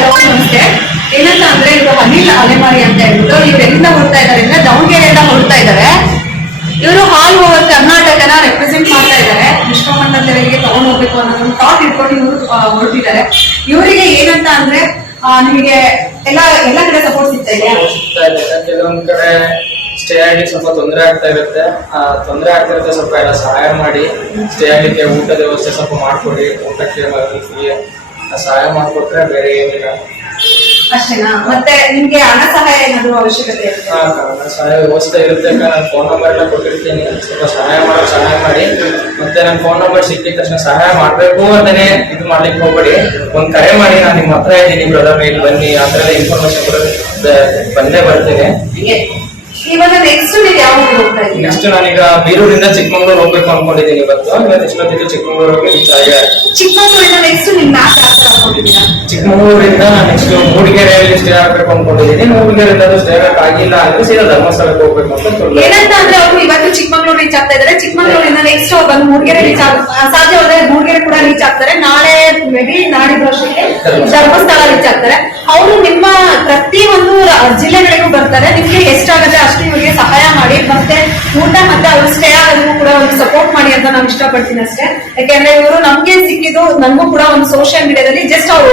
ಕೆಲವೊಂದು ಅಷ್ಟೇ ಏನಂತ ಅಂದ್ರೆ ಇವರು ಅನಿಲ್ ಅಲೆಮಾರಿ ಅಂತ ಹೇಳ್ಬಿಟ್ಟು ಇವ್ರು ಎಲ್ಲಿಂದ ಹೊರಡ್ತಾ ಇದಾರೆ ಅಂದ್ರೆ ದಾವಣಗೆರೆಯಿಂದ ಹೊರಡ್ತಾ ಇದ್ದಾರೆ. ಇವರು ಹಾಲ್ ಓವರ್ ಕರ್ನಾಟಕನ ರೆಪ್ರೆಸೆಂಟ್ ಮಾಡ್ತಾ ಇದ್ದಾರೆ. ವಿಶ್ವಮಟ್ಟದವರೆಗೆ ತಗೊಂಡು ಹೋಗ್ಬೇಕು ಅನ್ನೋ ಒಂದು ಥಾಟ್ ಇಟ್ಕೊಂಡು ಇವರು ಹೊರಟಿದ್ದಾರೆ. ಇವರಿಗೆ ಏನಂತ ಅಂದ್ರೆ ನಿಮಗೆ ಎಲ್ಲ ಎಲ್ಲ ಕಡೆ ಸಪೋರ್ಟ್ ಸಿಗ್ತಾ ಇದೆ. ಕೆಲವೊಂದ್ ಕಡೆ ಸ್ಟೇ ಆಗ್ಲಿಕ್ಕೆ ಸ್ವಲ್ಪ ತೊಂದರೆ ಆಗ್ತಾ ಇರುತ್ತೆ. ಆ ತೊಂದರೆ ಆಗ್ತಿರುತ್ತೆ ಸ್ವಲ್ಪ ಎಲ್ಲ ಸಹಾಯ ಮಾಡಿ. ಸ್ಟೇ ಆಗ್ಲಿಕ್ಕೆ ಊಟದ ವ್ಯವಸ್ಥೆ ಸ್ವಲ್ಪ ಮಾಡ್ಕೊಡಿ. ಊಟಕ್ಕೆ ಸಹಾಯ ಮಾಡ್ಕೊಟ್ರೆ ಬೇರೆ ಏನಿಲ್ಲ. ಅಷ್ಟೇನಾ? ಮತ್ತೆ ನಿಮ್ಗೆ ಹಣ ಸಹಾಯ ಏನಾದ್ರು ಅವಶ್ಯಕತೆ ಇರುತ್ತೆ? ಆ, ಕಾರಣ ಸಹಾಯ ವ್ಯವಸ್ಥೆ ಇರುತ್ತೆ. ನಾನು ಫೋನ್ ನಂಬರ್ ಎಲ್ಲ ಕೊಟ್ಟಿರ್ತೀನಿ. ಸ್ವಲ್ಪ ಸಹಾಯ ಮಾಡೋ ಸಹಾಯ ಮಾಡಿ. ಮತ್ತೆ ನನ್ನ ಫೋನ್ ನಂಬರ್ ಸಿಕ್ಕಿದ ತಕ್ಷಣ ಸಹಾಯ ಮಾಡಬೇಕು ಅಂತಾನೆ ಇದು ಮಾಡ್ಲಿಕ್ಕೆ ಹೋಗ್ಬೇಡಿ. ಒಂದ್ ಕರೆ ಮಾಡಿ ನಾನು ನಿಮ್ಮ ಹತ್ರ ಇದ್ದೀನಿ. ಬ್ರದರ್ ಮೇಲೆ ಬನ್ನಿ. ಆ ಥರ ಇನ್ಫಾರ್ಮೇಶನ್ ಕೊಡೋದು ಬಂದೇ ಬರ್ತೀನಿ ಇವಾಗ ನೆಕ್ಸ್ಟ್ ನೀವು ಯಾವ ಊರಿಗೆ ಹೋಗ್ತಾ ಇದ್ದೀರಾ? ನೆಕ್ಸ್ಟ್ ನಾನೀಗ ಬೀರೂರಿಂದ ಚಿಕ್ಕಮಂಗ್ಳೂರ್ ಹೋಗ್ಬೇಕು ಅನ್ಕೊಂಡಿದ್ದೀನಿ ಇವತ್ತು. ಇವತ್ತು ಇಷ್ಟೊತ್ತಿಗೆ ಚಿಕ್ಕಮಂಗ್ಳೂರ್ ಹೋಗಿ ಚಿಕ್ಕಮಗಳೂರಿಂದ ನೆಕ್ಸ್ಟ್ ನಿಮ್ಮ ಮ್ಯಾಪ್ ಯಾವ ಚಿಕ್ಕಮಂಗ್ಳೂರಿಂದ ನೆಕ್ಸ್ಟ್ ಮೂಡಿಗೆರೆಯಲ್ಲಿ ಸ್ಟೇ ಆಗ್ಬೇಕು ಅನ್ಕೊಂಡಿದ್ದೀನಿ. ಮೂಡಿಗೆರೆಯಿಂದ ಸ್ಟೇ ಆಗಕ್ಕೆ ಆಗಿಲ್ಲ ಅಂದ್ರೆ ಸೀದಾ ಧರ್ಮಸ್ಥಳಕ್ಕೆ ಹೋಗ್ಬೇಕು ಅಂತ. ಏನಂತ ಅಂದ್ರೆ ಅವರು ಇವತ್ತು ಚಿಕ್ಕಮಗಳೂರು ರೀಚ್ ಆಗ್ತಾ ಇದ್ದಾರೆ. ಚಿಕ್ಕಮಗಳೂರಿಂದ ನೆಕ್ಸ್ಟ್ ಬಂದು ಮೂಡಿಗೆರೆ ರೀಚ್ ಆಗ ಸಾಧ್ಯವಾದ್ರೆ ಮೂಡಿಗೆರೆ ಕೂಡ ರೀಚ್ ಆಗ್ತಾರೆ. ನಾಳೆ ಮೇ ಬಿ ನಾಡಿದ್ದು ವರ್ಷಕ್ಕೆ ಧರ್ಮಸ್ಥಳ ಒಂದು ಸಪೋರ್ಟ್ ಮಾಡಿ ಅಂತ ನಾವು ಇಷ್ಟಪಡ್ತೀನಿ ಅಷ್ಟೇ ಯಾಕೆಂದ್ರೆ ಇವರು ನಮ್ಗೆ ಸಿಕ್ಕಿದ್ದು ನಮಗೂ ಕೂಡ ಒಂದು ಸೋಷಿಯಲ್ ಮೀಡಿಯಾದಲ್ಲಿ ಜಸ್ಟ್ ಅವ್ರು